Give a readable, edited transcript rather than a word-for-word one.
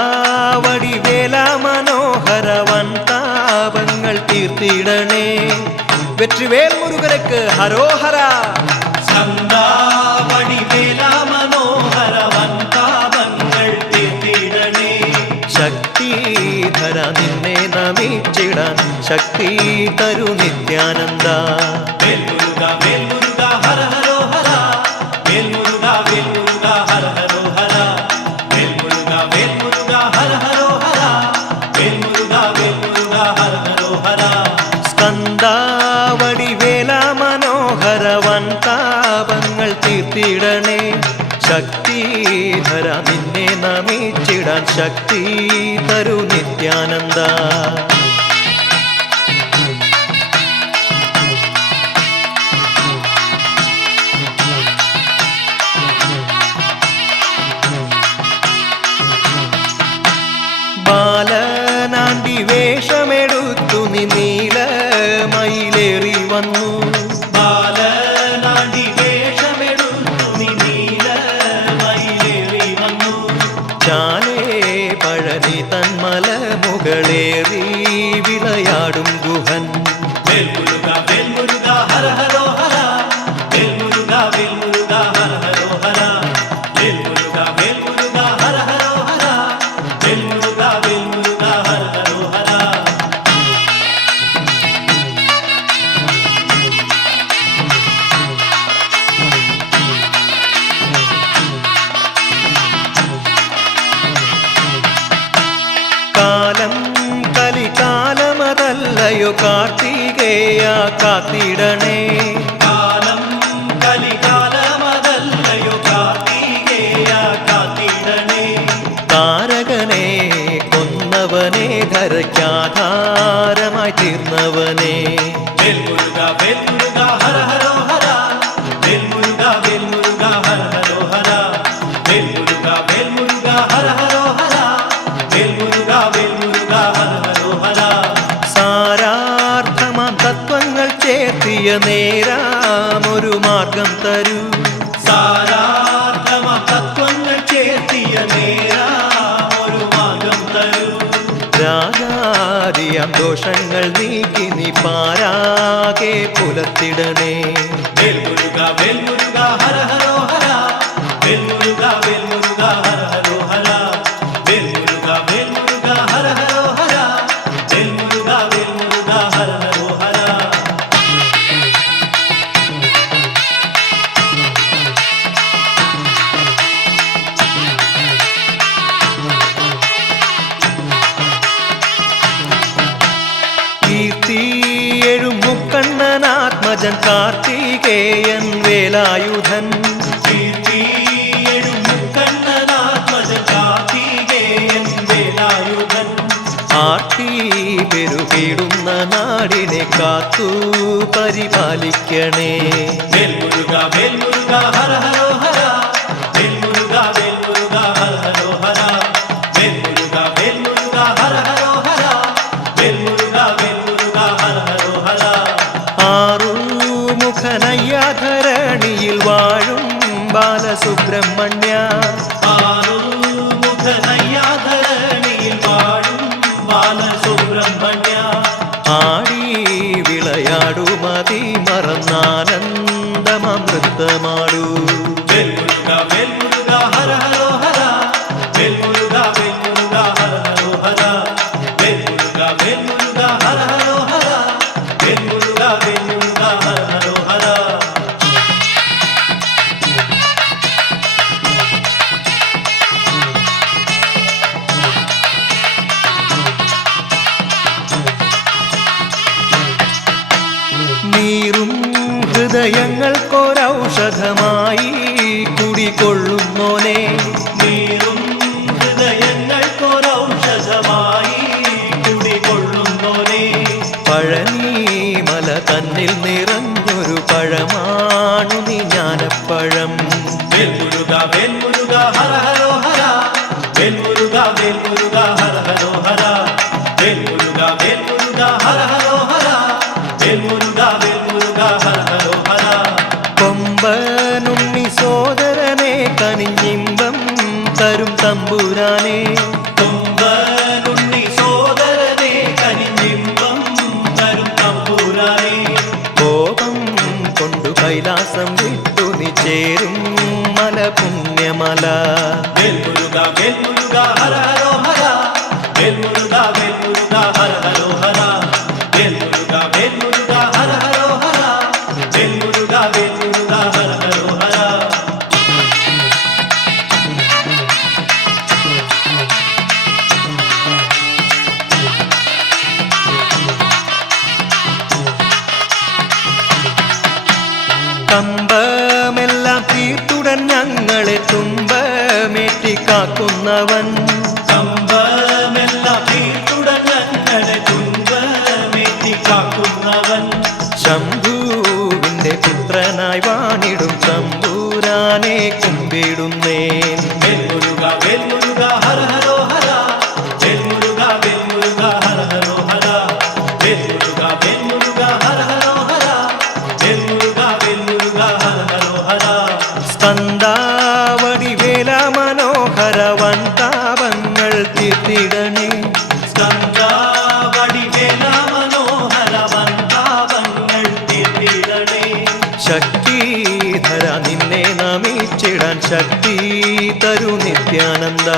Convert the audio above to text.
സ്കന്ദാവടിവേല മനോഹരവൻ താപങ്ങൾ തീർത്തിടണേ. വെற்றிവേൽ മുരുകനുക്ക് ഹരോഹര. സ്കന്ദാവടിവേല മനോഹരവൻ താപങ്ങൾ തീർത്തിടണേ. ശക്തിധര നിന്നെ നമിച്ചിടാൻ ശക്തി തരു നിത്യാനന്ദ. വേൽമുരുക വേൽമുരുക ഹര ഹരോ ഹര. വേൽമുരുക വേൽമുരുക ഹര ഹരോ ഹര. വേൽമുരുക വേൽമുരുക ഹര ഹരോ ഹര. വേൽമുരുക വേൽമുരുക ഹര ഹരോ ഹര. സ്കന്ദാവടിവേല മനോഹരവൻ താപങ്ങൾ തീർത്തിടണേ. ശക്തിധര നിന്നെ നമിച്ചിടാൻ ശക്തി തരു നിത്യാനന്ദ. ബാലനാണ്ടി വേഷമെടുത്തു നീ നീലമയിലേറി വന്നു. ബാലനാണ്ടി വേഷമെടുത്തു നീ നീലമയിലേറി വന്നു. ചാലേ പഴനി തന്മല മുകളേറി വിളയാടും ഗുഹൻ. വേൽമുരുക വേൽമുരുക ഹര ഹരോ ഹര. വേൽമുരുക വേൽമുരുക ഹര ഹരോ ഹര. വേൽമുരുക വേൽമുരുക ഹര ഹരോ ഹര. വേൽമുരുക വേൽമുരുക ഹര ഹരോ ഹര. കാലം കലികാലമതല്ലയോ കാർത്തികേയ കാത്തിടണേ. കാലം കലികാലമതല്ലയോ കാർത്തികേയ കാത്തിടണേ. താരകനെ കൊന്നവനെ ധരയ്ക്കാധാരമായി തീർന്നവനെ. വേൽമുരുക വേൽമുരുക ഹര ഹരോ ഹര. വേൽമുരുക വേൽമുരുക ഹര ഹരോ ഹര. വേൽമുരുക വേൽമുരുക ഹര ഹരോ ഹര. വേൽമുരുക വേൽമുരുക ഹര ഹരോ ഹര. സാരാർത്ഥമാം തത്വങ്ങൾ ചേർത്തിയ നേരാമൊരു മാർഗം തരൂ. സാരാർത്ഥമാം തത്വങ്ങൾ ചേർത്തിയ നേരാം ഒരു മാർഗം തരൂ. രാഗാദിയാം ദോഷങ്ങൾ നീക്കി നീ പാരാകെ പുലർത്തിടണേ. വേൽമുരുക വേൽമുരുക ഹര ഹരോ ഹര. വേൽമുരുക വേൽമുരുക ഹര ഹരോ ഹര. വേൽമുരുക വേൽമുരുക ഹര ഹരോ ഹര. വേൽമുരുക വേൽമുരുക ഹര ഹരോ ഹര. കീർത്തിയെഴും മുക്കണ്ണനാത്മജൻ കാർത്തികേയൻ വേലായുധൻ. കീർത്തിയെഴും മുക്കണ്ണനാത്മജൻ കാർത്തികേയൻ വേലായുധൻ. ആർത്തി പെരുകിടുന്ന നാടിനെ കാത്തു പരിപാലിക്കണേ. വേൽമുരുക വേൽമുരുക ഹര ഹരോ ഹര. വേൽമുരുക വേൽമുരുക ഹര ഹരോ ഹര. വേൽമുരുക വേൽമുരുക ഹര ഹരോ ഹര. വേൽമുരുക വേൽമുരുക ഹര ഹരോ ഹര. ആറുമുഖനയ്യാധരണിയിൽ വാഴും ബാലസുബ്രഹ്മണ്യ. ആറുമുഖനയ്യാധരണിയിൽ വാഴും ബാലസുബ്രഹ്മണ്യ. ആടി വിളയാടുമതി മറന്നാനന്ദമൃതമാടൂ. വേൽമുരുക വേൽമുരുക ഹര ഹരോ ഹര. വേൽമുരുക വേൽമുരുക ഹര ഹരോ ഹര. വേൽമുരുക വേൽമുരുക ഹര ഹരോ ഹര. വേൽമുരുക വേൽമുരുക ഹര ഹരോ ഹര. നീറും ഹൃദയങ്ങൾക്കൊരൗഷധമായി കുടികൊള്ളുന്നോനെ. നീറും ഹൃദയങ്ങൾക്കൊരൗഷധമായി കുടികൊള്ളുന്നോനെ. പഴനി മല തന്നിൽ നിറഞ്ഞൊരു പഴമാണു നീ ജ്ഞാന ആലപ്പഴം വേൽമുരുക വേൽമുരുക ഹര ഹരോ ഹര വേൽമുരുക വേൽമുരുക ഹര ഹരോ ഹര വേൽമുരുക വേൽമുരുക ഹര ഹരോ ഹര വേൽമുരുക വേൽമുരുക ഹര ഹരോ ഹര കൊമ്പനുണ്ണി സോദരനെ കനിഞ്ഞിമ്പം തരും തമ്പുരാനെ കൊമ്പനുണ്ണി സോദരനെ കനിഞ്ഞിമ്പം തരും തമ്പുരാനെ കോപം കൊണ്ടു കൈലാസം വിട്ടു നീ ചേരും മല പുണ്യമല വേൽമുരുക വേൽമുരുക ഹര ഹരോ ഹര വേൽമുരുക വേൽമുരുക ഹര ഹരോ ഹര വേൽമുരുക വേൽമുരുക ഹര ഹരോ ഹര വേൽമുരുക വേൽമുരുക ഹര ഹരോ ഹര കമ്പമെല്ലാം തീർത്തുടൻ ഞങ്ങളെ തുമ്പമേറ്റി കാക്കുന്നവൻ കമ്പമെല്ലാം തീർത്തുടൻ ഞങ്ങളെ തുമ്പമേറ്റി കാക്കുന്നവൻ ശംഭുവിന്റെ പുത്രനായി വാണിടും തമ്പൂരാനെ കുമ്പിടുന്നേൻ വേൽമുരുക വേൽമുരുക ഹര ഹരോ ഹര വേൽമുരുക വേൽമുരുക ഹര ഹരോ ഹര വേൽമുരുക വേൽമുരുക ഹര ഹരോ ഹര വേൽമുരുക വേൽമുരുക ഹര ഹരോ ഹര സ്കന്ദാവടി വേല മനോഹര വൻതാപങ്ങൾ തീർത്തിടണേ സ്കന്ദാവടി വേല മനോഹര വൻതാപങ്ങൾ തീർത്തിടണേ ശക്തിധര നിന്നെ നമിച്ചിടാൻ ശക്തി തരു നിത്യാനന്ദ